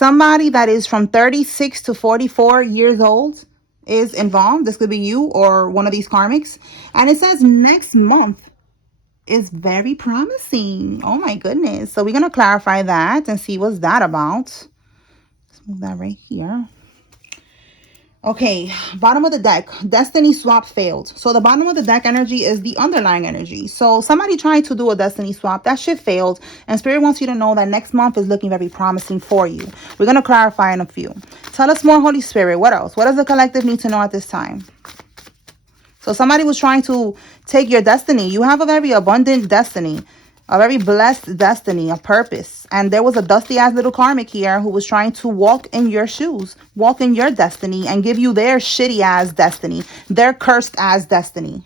somebody that is from 36 to 44 years old is involved. This could be you or one of these karmics. And it says next month is very promising. Oh my goodness. So we're going to clarify that and see what's that about. Let's move that right here. Okay, bottom of the deck, destiny swap failed. So the bottom of the deck energy is the underlying energy. So somebody tried to do a destiny swap. That shit failed. And Spirit wants you to know that next month is looking very promising for you. We're going to clarify in a few. Tell us more, Holy Spirit. What else? What does the collective need to know at this time? So somebody was trying to take your destiny. You have a very abundant destiny. A very blessed destiny, a purpose. And there was a dusty-ass little karmic here who was trying to walk in your shoes, walk in your destiny, and give you their shitty-ass destiny, their cursed-ass destiny.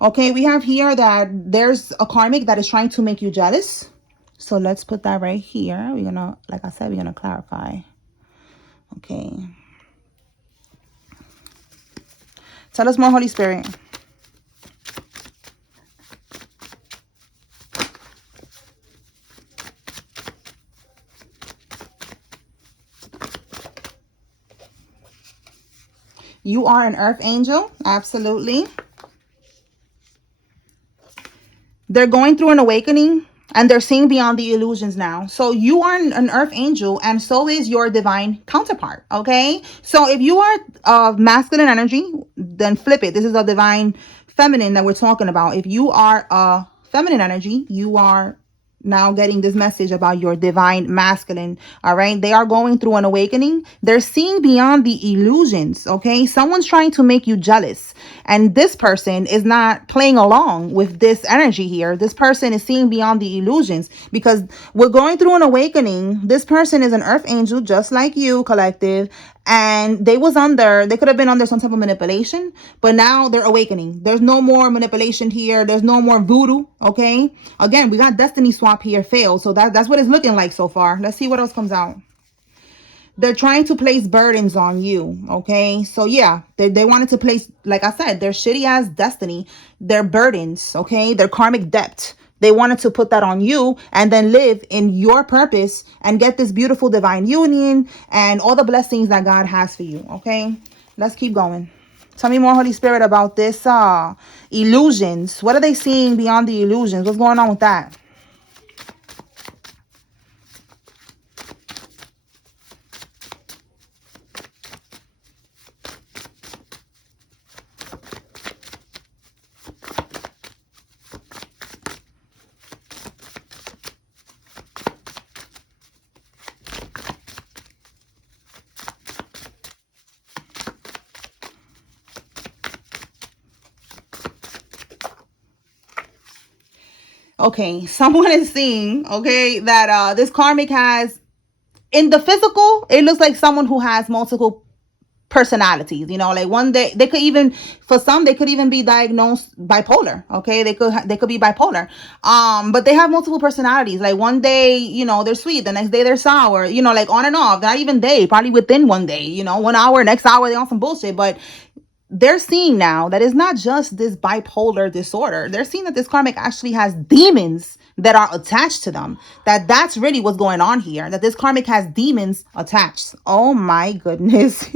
Okay, we have here that there's a karmic that is trying to make you jealous. So let's put that right here. We're going to, like I said, we're going to clarify. Okay. Tell us more, Holy Spirit. You are an earth angel. Absolutely. They're going through an awakening and they're seeing beyond the illusions now. So you are an earth angel and so is your divine counterpart. Okay. So if you are masculine energy, then flip it. This is a divine feminine that we're talking about. If you are a feminine energy, you are now getting this message about your divine masculine. All right. They are going through an awakening. They're seeing beyond the illusions. Okay. Someone's trying to make you jealous. And this person is not playing along with this energy here. This person is seeing beyond the illusions because we're going through an awakening. This person is an earth angel, just like you, collective. And they could have been under some type of manipulation, but now they're awakening. There's no more manipulation here. There's no more voodoo. Okay. Again, we got destiny swap here failed. So that's what it's looking like so far. Let's see what else comes out. They're trying to place burdens on you. Okay. So yeah, they wanted to place, like I said, their shitty ass destiny, their burdens. Okay. Their karmic debt. They wanted to put that on you and then live in your purpose and get this beautiful divine union and all the blessings that God has for you. Okay, let's keep going. Tell me more, Holy Spirit, about this illusions. What are they seeing beyond the illusions? What's going on with that? Okay, someone is seeing, okay, that this karmic has, in the physical, it looks like someone who has multiple personalities. You know, like one day they could even, for some, they could even be diagnosed bipolar. Okay, they could be bipolar. But they have multiple personalities. Like one day, you know, they're sweet, the next day they're sour. You know, like on and off. Not even day, probably within one day. You know, 1 hour, next hour they on some bullshit. But they're seeing now that it's not just this bipolar disorder. They're seeing that this karmic actually has demons that are attached to them. That's really what's going on here. That this karmic has demons attached. Oh my goodness.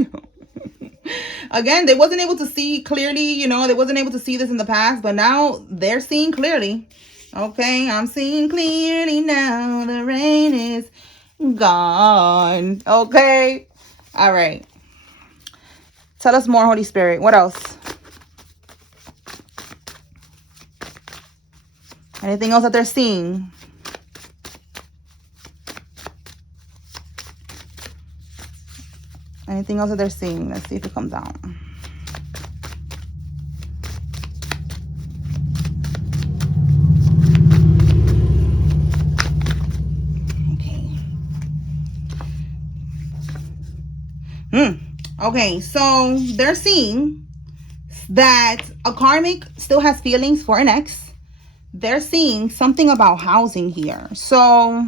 Again, they wasn't able to see clearly, you know, they wasn't able to see this in the past, but now they're seeing clearly. Okay, I'm seeing clearly now. The rain is gone. Okay. All right. Tell us more, Holy Spirit. What else? Anything else that they're seeing? Anything else that they're seeing? Let's see if it comes out. Okay. Okay, so they're seeing that a karmic still has feelings for an ex. They're seeing something about housing here. So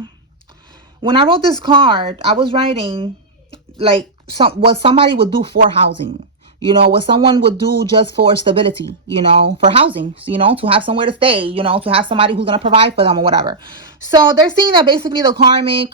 when I wrote this card, I was writing like what somebody would do for housing. You know, what someone would do just for stability, you know, for housing, you know, to have somewhere to stay, you know, to have somebody who's going to provide for them or whatever. So they're seeing that basically the karmic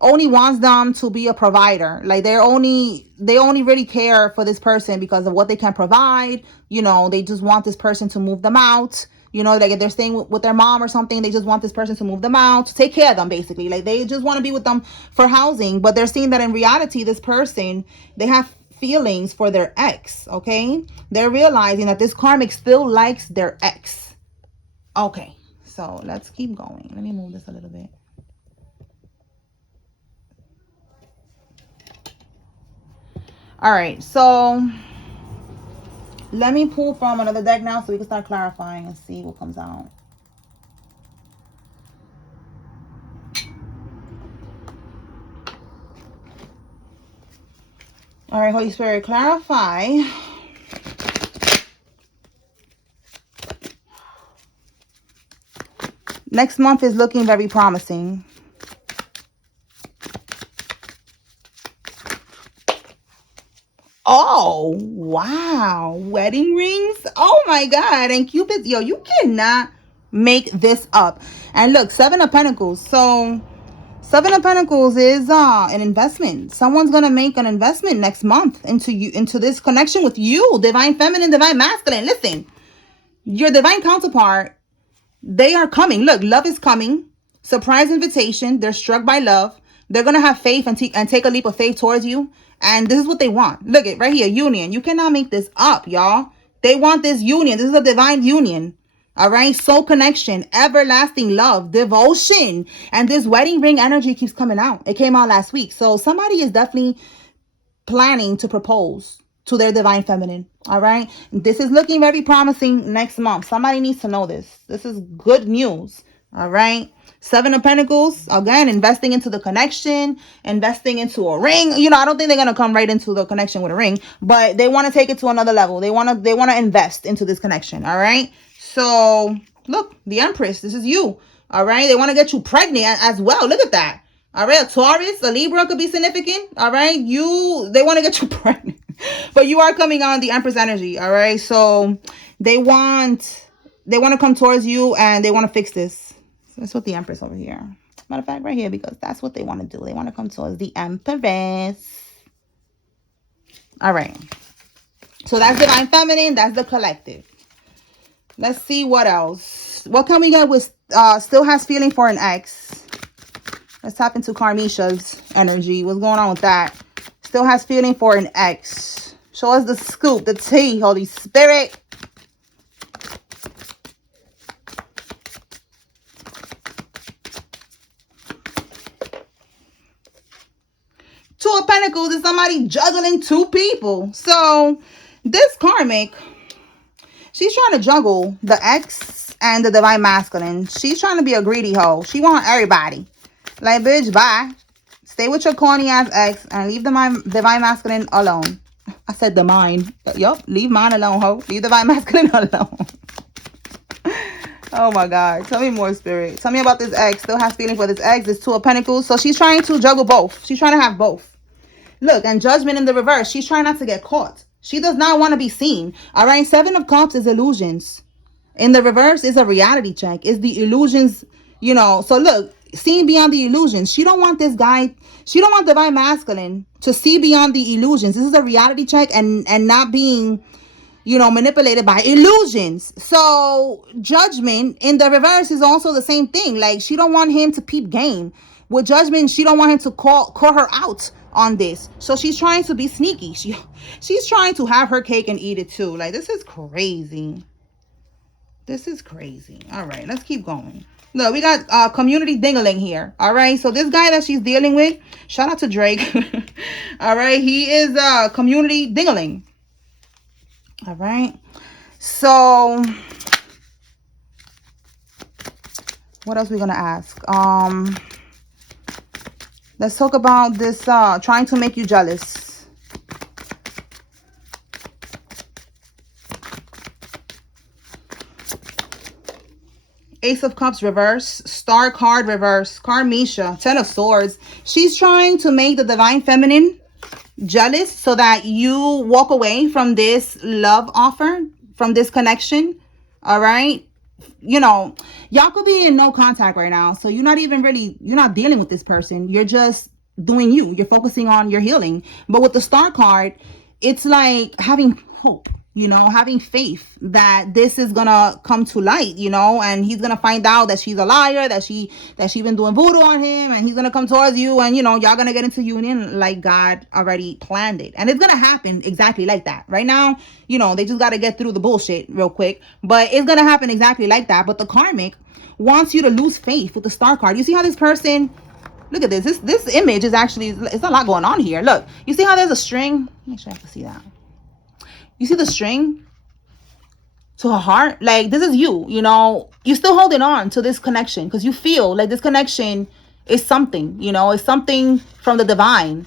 only wants them to be a provider. Like they only really care for this person because of what they can provide. You know, they just want this person to move them out. You know, like if they're staying with their mom or something, they just want this person to move them out, to take care of them, basically. Like they just want to be with them for housing. But they're seeing that in reality, this person, they have feelings for their ex, okay? They're realizing that this karmic still likes their ex. Okay, so let's keep going. Let me move this a little bit. All right, so let me pull from another deck now so we can start clarifying and see what comes out. All right, Holy Spirit, clarify. Next month is looking very promising. Oh, wow. Wedding rings? Oh, my God. And Cupid, yo, you cannot make this up. And look, Seven of Pentacles. So, Seven of Pentacles is an investment. Someone's going to make an investment next month into you, into this connection with you. Divine Feminine, Divine Masculine. Listen, your divine counterpart, they are coming. Look, love is coming. Surprise invitation. They're struck by love. They're going to have faith and take a leap of faith towards you. And this is what they want. Look at right here, union. You cannot make this up, y'all. They want this union. This is a divine union. All right. Soul connection, everlasting love, devotion. And this wedding ring energy keeps coming out. It came out last week. So somebody is definitely planning to propose to their divine feminine. All right. This is looking very promising next month. Somebody needs to know this. This is good news. All right. Seven of Pentacles, again, investing into the connection, investing into a ring. You know, I don't think they're going to come right into the connection with a ring, but they want to take it to another level. They want to invest into this connection. All right. So look, the Empress, this is you. All right. They want to get you pregnant as well. Look at that. All right. A Taurus, a Libra could be significant. All right. They want to get you pregnant, but you are coming on the Empress energy. All right. So they want to come towards you and they want to fix this. That's what the Empress over here. Matter of fact, right here, because that's what they want to do. They want to come towards the Empress. All right. So that's Divine Feminine. That's the collective. Let's see what else. What can we get with still has feeling for an ex? Let's tap into Karmisha's energy. What's going on with that? Still has feeling for an ex. Show us the scoop, the tea, Holy Spirit. Two of Pentacles is somebody juggling two people. So this karmic, she's trying to juggle the ex and the divine masculine. She's trying to be a greedy hoe. She want everybody. Like, bitch, bye. Stay with your corny ass ex and leave the divine masculine alone. I said the mine. Yup, leave mine alone, hoe. Leave the divine masculine alone. Oh my God. Tell me more, Spirit. Tell me about this ex. Still has feeling for this ex. This Two of Pentacles. So she's trying to juggle both. She's trying to have both. Look, and Judgment in the reverse. She's trying not to get caught. She does not want to be seen. All right. Seven of Cups is illusions. In the reverse is a reality check. It's the illusions, you know. So look, seeing beyond the illusions. She don't want this guy. She don't want divine masculine to see beyond the illusions. This is a reality check and not being, you know, manipulated by illusions. So Judgment in the reverse is also the same thing. Like, she don't want him to peep game. With Judgment, she don't want him to call her out on this. So she's trying to be sneaky. She's trying to have her cake and eat it too. Like, this is crazy. This is crazy. All right, let's keep going. Look, we got community dingling here. All right, so this guy that she's dealing with, shout out to Drake. All right, he is community dingling. All right, so what else we gonna ask? Let's talk about this trying to make you jealous. Ace of Cups reverse, Star card reverse, Karmisha, Ten of Swords. She's trying to make the divine feminine jealous so that you walk away from this love offer, from this connection. All right. y'all could be in no contact right now. So you're not dealing with this person. You're just doing you. You're focusing on your healing. But with the Star card, it's like having hope, having faith that this is gonna come to light, and he's gonna find out that she's a liar, that she been doing voodoo on him, and he's gonna come towards you, and y'all gonna get into union like God already planned it. And it's gonna happen exactly like that. Right now, they just gotta get through the bullshit real quick. But it's gonna happen exactly like that. But the karmic wants you to lose faith with the Star card. You see how this person, look at this image is actually, it's a lot going on here. Look, you see how there's a string? Make sure I have to see that. You see the string to her heart? Like, this is you, you're still holding on to this connection because you feel like this connection is something, it's something from the divine.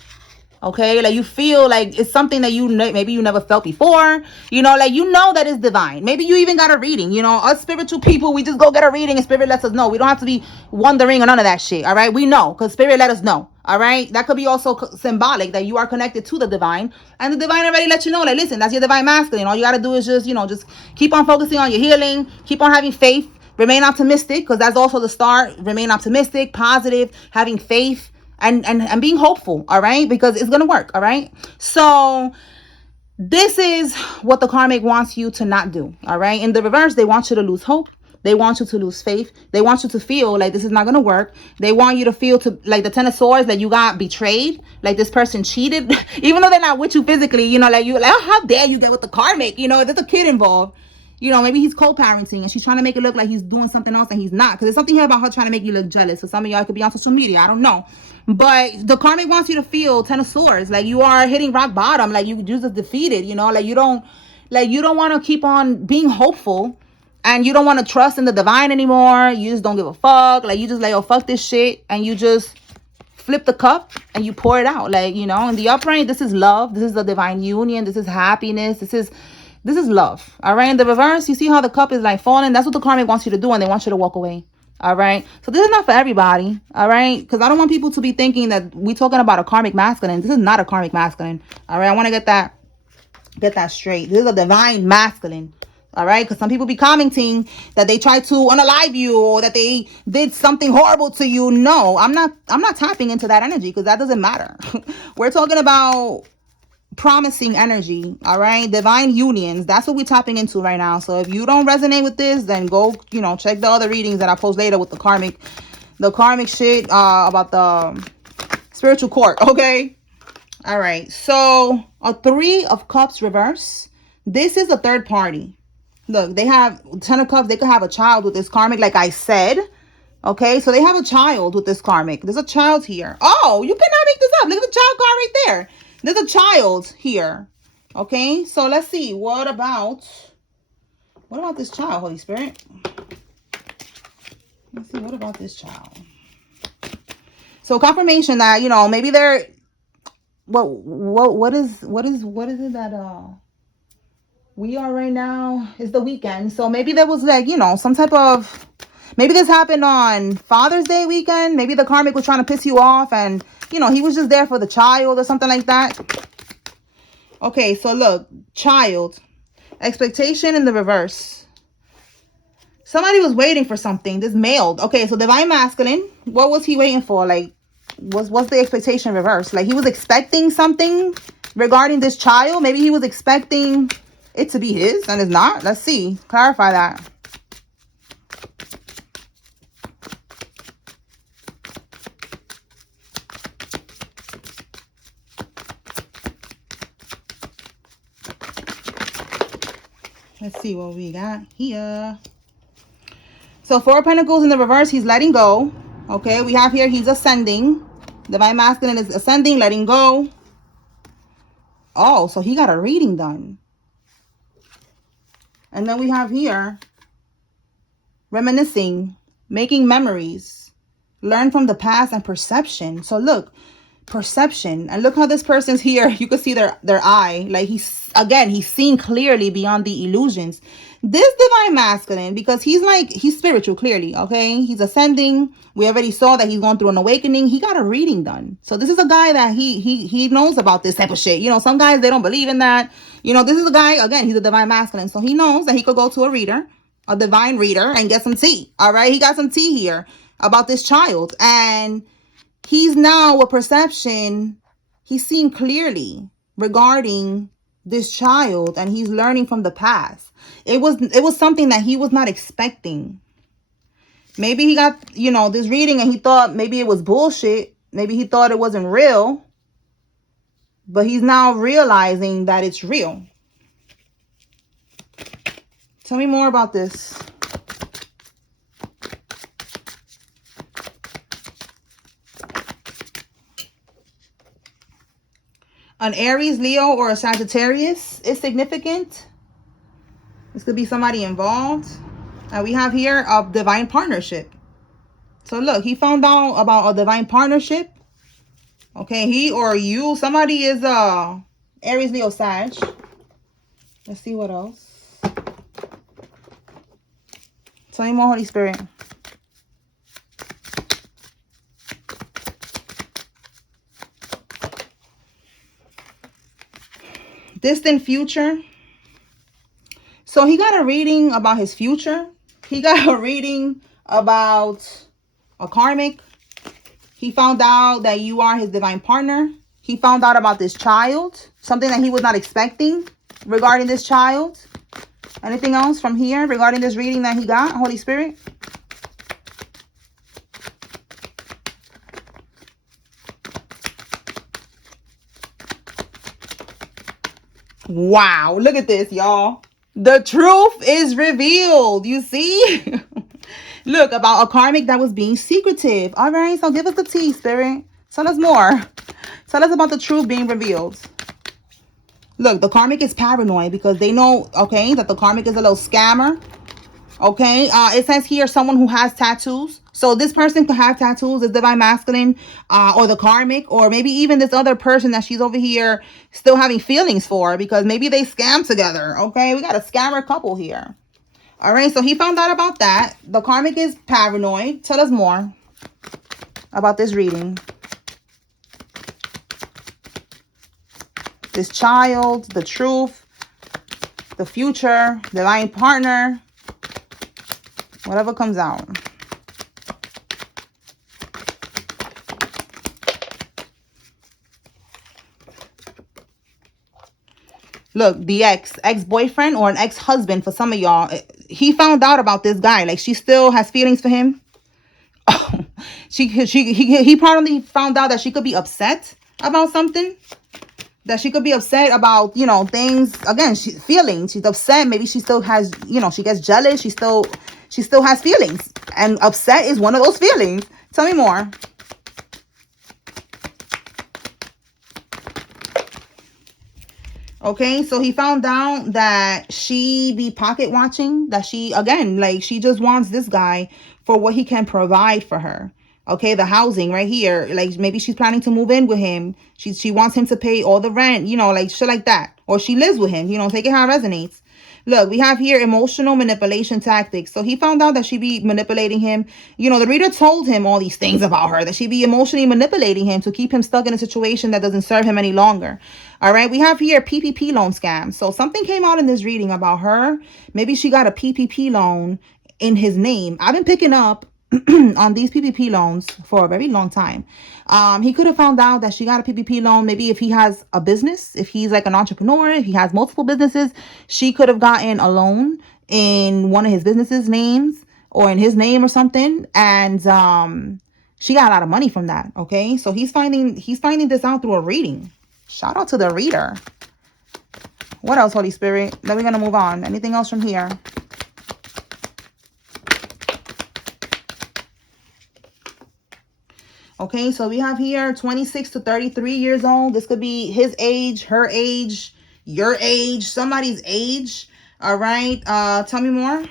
Okay, like you feel like it's something that maybe you never felt before, that it's divine. Maybe you even got a reading. Us spiritual people, we just go get a reading and spirit lets us know. We don't have to be wondering or none of that shit. All right, we know because spirit let us know. All right, that could be also symbolic that you are connected to the divine, and the divine already let you know, like, listen, that's your divine masculine. All you got to do is just keep on focusing on your healing, keep on having faith, remain optimistic, because that's also the star. Remain optimistic, positive, having faith. And being hopeful, all right? Because it's going to work, all right? So this is what the karmic wants you to not do, all right? In the reverse, they want you to lose hope. They want you to lose faith. They want you to feel like this is not going to work. They want you to feel like the Ten of Swords, that you got betrayed, like this person cheated, even though they're not with you physically, like oh, how dare you get with the karmic, if there's a kid involved. Maybe he's co-parenting and she's trying to make it look like he's doing something else and he's not. Because there's something here about her trying to make you look jealous. For some of y'all, it could be on social media. I don't know. But the karmic wants you to feel Ten of Swords. Like you are hitting rock bottom. Like you just defeated, like you don't want to keep on being hopeful. And you don't want to trust in the divine anymore. You just don't give a fuck. Like you just like, oh, fuck this shit. And you just flip the cup and you pour it out. Like, in the upright, this is love. This is the divine union. This is happiness. This is love. All right. In the reverse, you see how the cup is like falling. That's what the karmic wants you to do. And they want you to walk away. All right. So this is not for everybody. All right. Because I don't want people to be thinking that we're talking about a karmic masculine. This is not a karmic masculine. All right. I want to get that straight. This is a divine masculine. All right. Because some people be commenting that they try to unalive you or that they did something horrible to you. No, I'm not tapping into that energy because that doesn't matter. We're talking about promising energy. All right, divine unions, that's what we're tapping into right now. So if you don't resonate with this, then go check the other readings that I post later with the karmic shit about the spiritual court. Okay, all right, so a Three of Cups reverse, this is a third party. Look, they have Ten of Cups. They could have a child with this karmic, like I said. Okay, so they have a child with this karmic. There's a child here. Oh, you cannot make this up. Look at the child card right there. There's a child here. Okay, so let's see. What about this child, Holy Spirit? Let's see. What about this child? So confirmation that, maybe they're, what is it that we are right now? Is the weekend. So maybe there was like, some type of, maybe this happened on Father's Day weekend. Maybe the karmic was trying to piss you off and, he was just there for the child or something like that. Okay, so look, child, expectation in the reverse. Somebody was waiting for something. This male. Okay, so divine masculine. What was he waiting for? Like, what's the expectation reverse? Like he was expecting something regarding this child. Maybe he was expecting it to be his and it's not. Let's see. Clarify that. Let's see what we got here. So Four of Pentacles in the reverse, he's letting go. Okay, we have here, he's ascending. Divine masculine is ascending, letting go. Oh, so he got a reading done. And then we have here, reminiscing, making memories, learn from the past, and perception. So look, perception, and look how this person's here. You can see their eye, like he's seeing clearly beyond the illusions. This divine masculine, because he's spiritual, clearly. Okay, he's ascending. We already saw that he's going through an awakening. He got a reading done. So this is a guy that he knows about this type of shit. Some guys, they don't believe in that. This is a guy, again, he's a divine masculine, so he knows that he could go to a reader a divine reader, and get some tea. All right, he got some tea here about this child, and he's now a perception. He's seeing clearly regarding this child, and he's learning from the past. It was something that he was not expecting. Maybe he got, this reading and he thought maybe it was bullshit. Maybe he thought it wasn't real. But he's now realizing that it's real. Tell me more about this. An Aries, Leo, or a Sagittarius is significant. This could be somebody involved. And we have here a divine partnership. So look, he found out about a divine partnership. Okay, he or you, somebody is Aries, Leo, Sag. Let's see what else. Tell me more, Holy Spirit. Distant future. So he got a reading about his future. He got a reading about a karmic. He found out that you are his divine partner. He found out about this child, something that he was not expecting regarding this child. Anything else from here regarding this reading that he got, Holy Spirit? Wow, look at this, y'all. The truth is revealed. You see? Look, about a karmic that was being secretive. All right, so give us the tea, Spirit. Tell us more. Tell us about the truth being revealed. Look, the karmic is paranoid because they know, okay, that the karmic is a little scammer. Okay, it says here someone who has tattoos. So this person could have tattoos, the divine masculine, or the karmic, or maybe even this other person that she's over here still having feelings for, because maybe they scam together. Okay, we got a scammer couple here. All right, so he found out about that. The karmic is paranoid. Tell us more about this reading. This child, the truth, the future, divine partner, whatever comes out. Look, the ex-boyfriend or an ex-husband for some of y'all, he found out about this guy. Like, she still has feelings for him. He probably found out that she could be upset about something. That she could be upset about, things. Again, feelings. She's upset. Maybe she still has, she gets jealous. She still has feelings. And upset is one of those feelings. Tell me more. Okay, so he found out that she be pocket watching, that she, again, like, she just wants this guy for what he can provide for her. Okay, the housing right here, like, maybe she's planning to move in with him. She wants him to pay all the rent, like, shit like that. Or she lives with him, take it how it resonates. Look, we have here emotional manipulation tactics. So he found out that she be manipulating him. The reader told him all these things about her, that she be emotionally manipulating him to keep him stuck in a situation that doesn't serve him any longer. All right, we have here PPP loan scam. So something came out in this reading about her. Maybe she got a PPP loan in his name. I've been picking up on these PPP loans for a very long time. He could have found out that she got a PPP loan. Maybe if he has a business, if he's like an entrepreneur, if he has multiple businesses, she could have gotten a loan in one of his businesses' names or in his name or something. And she got a lot of money from that. Okay, so he's finding this out through a reading. Shout out to the reader. What else, Holy Spirit? Then we're gonna move on. Anything else from here? Okay, so we have here 26 to 33 years old. This could be his age, her age, your age, somebody's age. All right, tell me more.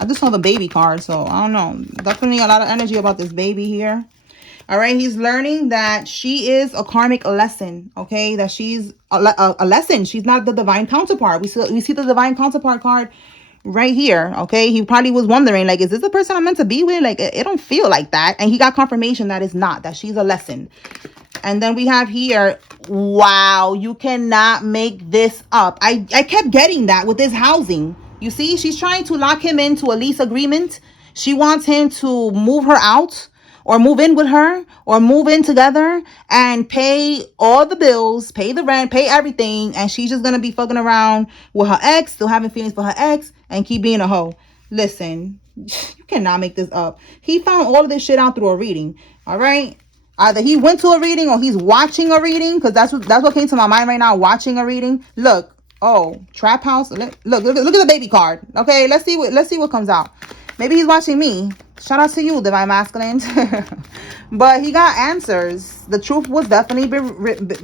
I just saw the baby card, so I don't know. Definitely a lot of energy about this baby here. All right, he's learning that she is a karmic lesson, okay? That she's a lesson. She's not the divine counterpart. We see the divine counterpart card right here, okay? He probably was wondering, like, is this the person I'm meant to be with? Like, it don't feel like that. And he got confirmation that it's not, that she's a lesson. And then we have here, wow, you cannot make this up. I kept getting that with this housing. You see, she's trying to lock him into a lease agreement. She wants him to move her out or move in with her or move in together and pay all the bills, pay the rent, pay everything. And she's just going to be fucking around with her ex, still having feelings for her ex, and keep being a hoe. Listen, you cannot make this up. He found all of this shit out through a reading. All right. Either he went to a reading or he's watching a reading, because that's what came to my mind right now. Watching a reading. Look, oh, trap house. Look at the baby card. Okay, let's see what comes out. Maybe he's watching me. Shout out to you, divine masculine. But he got answers. The truth was definitely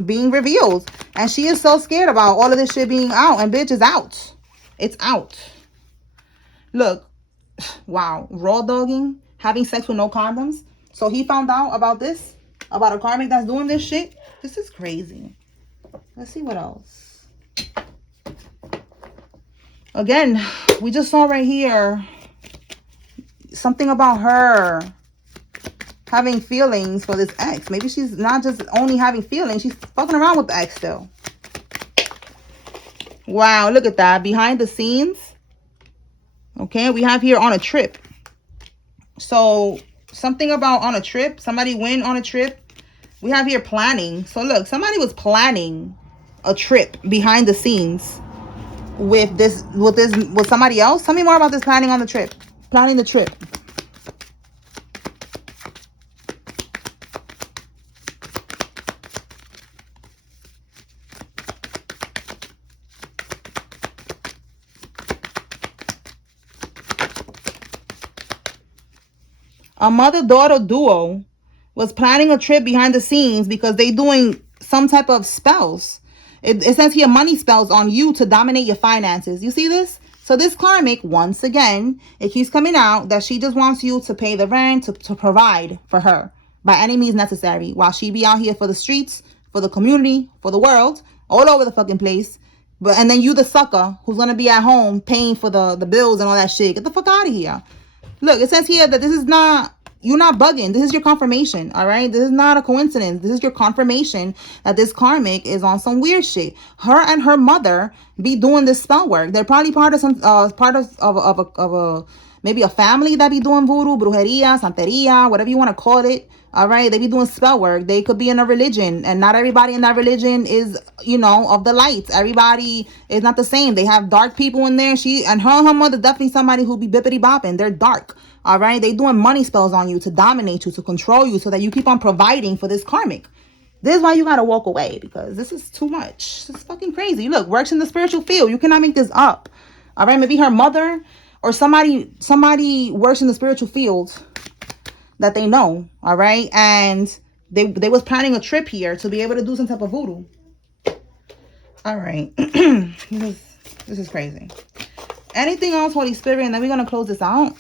being revealed, and she is so scared about all of this shit being out. And bitch is out. It's out. Look, wow, raw dogging, having sex with no condoms. So he found out about this. About a karmic that's doing this shit. This is crazy. Let's see what else. Again, we just saw right here something about her having feelings for this ex. Maybe she's not just only having feelings, she's fucking around with the ex still. Wow, look at that. Behind the scenes. Okay, we have here on a trip. So something about on a trip. Somebody went on a trip. We have here planning. So look, somebody was planning a trip behind the scenes with somebody else. Tell me more about this planning on the trip. Planning the trip. A mother-daughter duo was planning a trip behind the scenes because they doing some type of spells. It says here money spells on you to dominate your finances. You see this? So this karmic, once again, it keeps coming out that she just wants you to pay the rent, to provide for her by any means necessary, while she be out here for the streets, for the community, for the world, all over the fucking place. And then you the sucker who's going to be at home paying for the bills and all that shit. Get the fuck out of here. Look, it says here that this is not, you're not bugging. This is your confirmation, all right? This is not a coincidence. This is your confirmation that this karmic is on some weird shit. Her and her mother be doing this spell work. They're probably part of some, maybe a family that be doing voodoo, brujeria, santeria, whatever you want to call it. All right, they be doing spell work. They could be in a religion, and not everybody in that religion is, of the lights. Everybody is not the same. They have dark people in there. She and her mother definitely somebody who be bippity bopping. They're dark. All right, they doing money spells on you to dominate you, to control you, so that you keep on providing for this karmic. This is why you gotta walk away, because this is too much. It's fucking crazy. Look, works in the spiritual field. You cannot make this up. All right, maybe her mother or somebody works in the spiritual field that they know, all right, and they was planning a trip here to be able to do some type of voodoo. All right. this is crazy. Anything else, Holy Spirit? And then we're gonna close this out.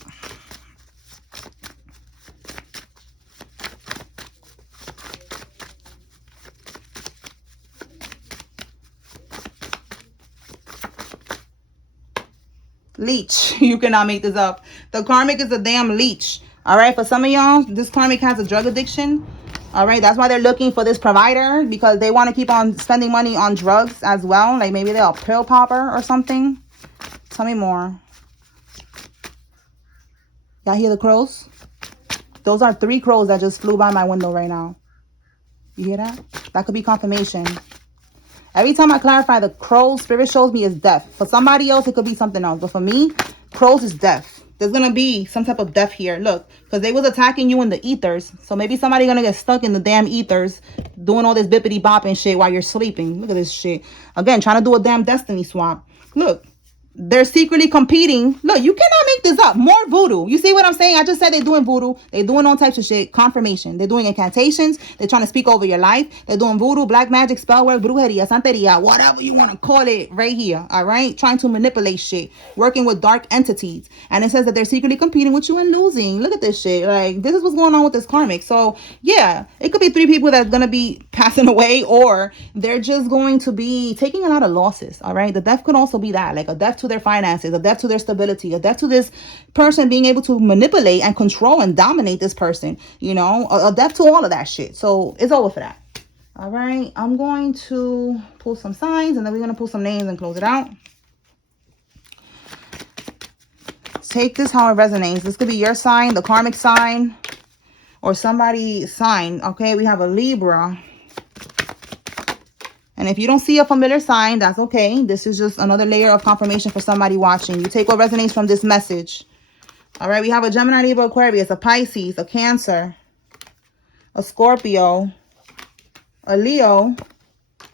Leech. You cannot make this up. The karmic is a damn leech. All right, for some of y'all, this karmic has a drug addiction. All right, that's why they're looking for this provider, because they want to keep on spending money on drugs as well. Like maybe they're a pill popper or something. Tell me more. Y'all hear the crows? Those are 3 crows that just flew by my window right now. You hear that? That could be confirmation. Every time I clarify, the crow, spirit shows me is death. For somebody else, it could be something else. But for me, crows is death. There's going to be some type of death here. Look, because they was attacking you in the ethers. So maybe somebody going to get stuck in the damn ethers doing all this bippity bopping shit while you're sleeping. Look at this shit. Again, trying to do a damn destiny swap. Look. They're secretly competing. Look, you cannot make this up. More voodoo. You see what I'm saying? I just said they're doing voodoo. They're doing all types of shit. Confirmation. They're doing incantations. They're trying to speak over your life. They're doing voodoo, black magic, spell work, brujeria, santeria, whatever you want to call it right here. All right? Trying to manipulate shit. Working with dark entities. And it says that they're secretly competing with you and losing. Look at this shit. Like, this is what's going on with this karmic. So, yeah. It could be 3 people that's going to be passing away, or they're just going to be taking a lot of losses. All right? The death could also be that. Like a death to their finances, a death to their stability, a death to this person being able to manipulate and control and dominate this person, a death to all of that shit. So it's over for that. All right, I'm going to pull some signs and then we're going to pull some names and close it out. Take this how it resonates. This could be your sign, the karmic sign, or somebody's sign. Okay, we have a Libra. And if you don't see a familiar sign, that's okay. This is just another layer of confirmation for somebody watching. You take what resonates from this message. All right, we have a Gemini, Libra, Aquarius, a Pisces, a Cancer, a Scorpio, a Leo,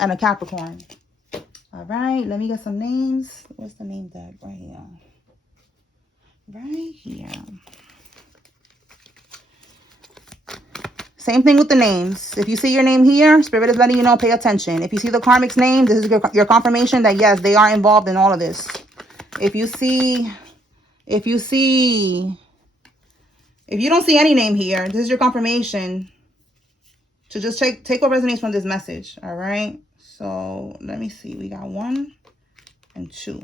and a Capricorn. All right, let me get some names. Where's the name tag? Right here. Right here. Same thing with the names. If you see your name here, Spirit is letting you know, pay attention. If you see the Karmic's name, this is your confirmation that, yes, they are involved in all of this. If you don't see any name here, this is your confirmation to just take what resonates from this message. All right. So let me see. We got 1 and 2.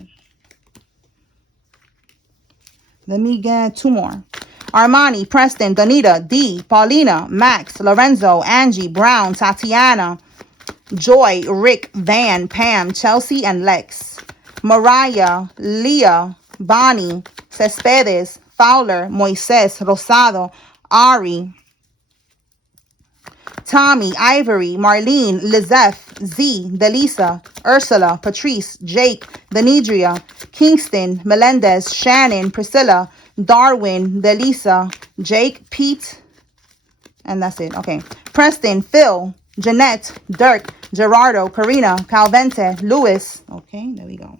Let me get 2 more. Armani, Preston, Donita, Dee, Paulina, Max, Lorenzo, Angie, Brown, Tatiana, Joy, Rick, Van, Pam, Chelsea, and Lex. Mariah, Leah, Bonnie, Cespedes, Fowler, Moises, Rosado, Ari, Tommy, Ivory, Marlene, Lizeth, Z, Delisa, Ursula, Patrice, Jake, Denidria, Kingston, Melendez, Shannon, Priscilla, Darwin, Delisa, Jake, Pete, and that's it. Okay. Preston, Phil, Jeanette, Dirk, Gerardo, Karina, Calvente, Lewis. Okay, there we go.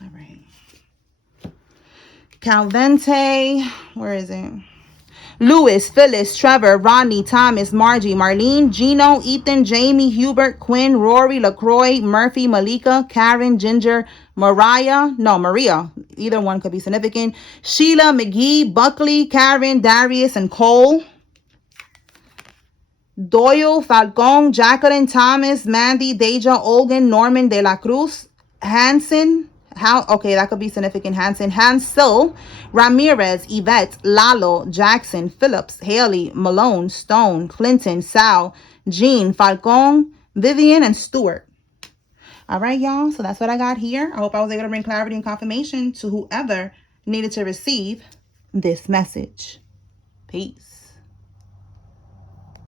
All right. Calvente, where is it? Lewis, Phyllis, Trevor, Rodney, Thomas, Margie, Marlene, Gino, Ethan, Jamie, Hubert, Quinn, Rory, LaCroix, Murphy, Malika, Karen, Ginger, Maria. Either one could be significant. Sheila, McGee, Buckley, Karen, Darius, and Cole. Doyle, Falcon, Jacqueline, Thomas, Mandy, Deja, Olgan, Norman, De La Cruz, Hansen. Okay, that could be significant. Hansel, Ramirez, Yvette, Lalo, Jackson, Phillips, Haley, Malone, Stone, Clinton, Sal, Jean, Falcon, Vivian, and Stewart. All right, y'all. So that's what I got here. I hope I was able to bring clarity and confirmation to whoever needed to receive this message. Peace.